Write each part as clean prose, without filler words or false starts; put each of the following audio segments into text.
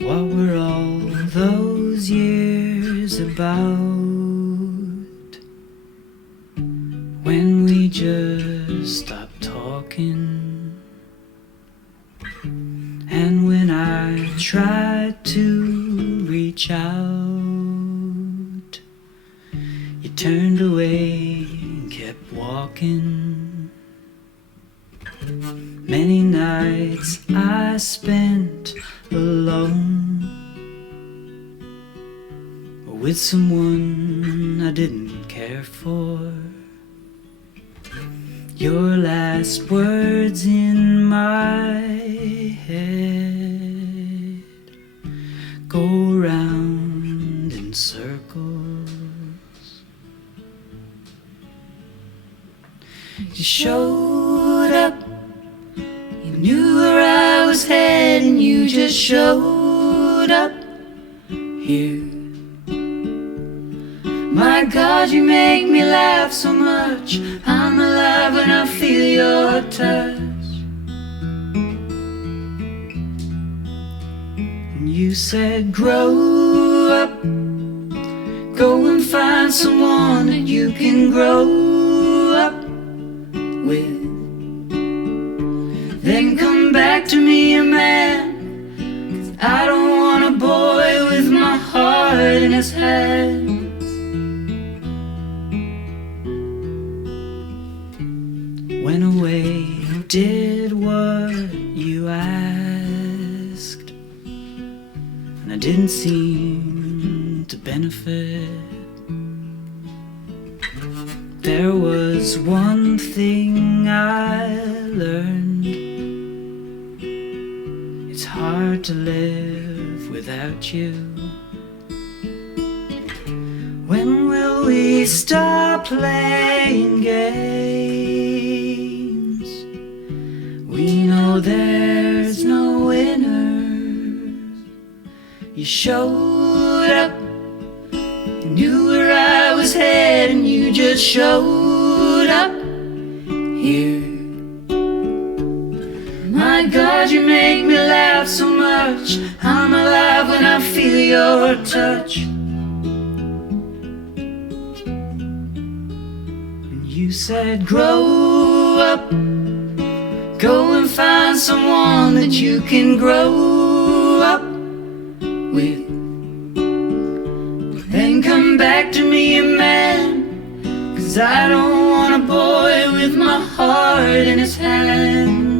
What were all those years about when we just stopped talking? And when I tried to reach out, you turned away and kept walking. Many nights I spent alone with someone I didn't care for. Your last words in my head go round in circles. You showed up, you knew where I was heading, you just showed up here. My God, you make me laugh so much. I'm alive when I feel your touch. And you said, grow up, go and find someone that you can grow up with. Then come back to me a man, 'cause I don't want a boy with my heart in his hands. Went away, did what you asked, and I didn't seem to benefit. There was one thing I learned: it's hard to live without you. When will we stop playing games? We know there's no winners. You showed up, you knew where I was heading, you just showed up here. My God, you make me laugh so much. I'm alive when I feel your touch. And you said, grow up, go and find someone that you can grow up with. Then come back to me a man, 'cause I don't want a boy with my heart in his hands.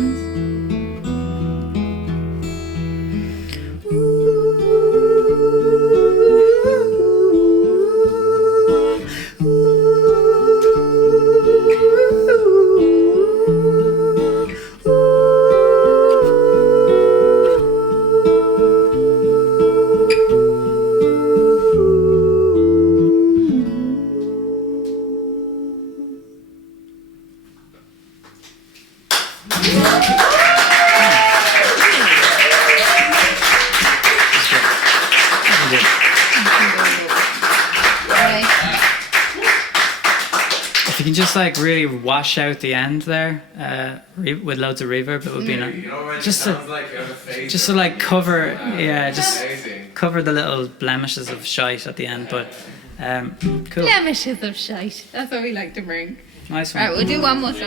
If you can just like really wash out the end there with loads of reverb, it would be nice. Just to like cover, yeah, just cover the little blemishes of shite at the end. But cool. Blemishes of shite. That's what we like to bring. Nice one. Right, we'll do one more song.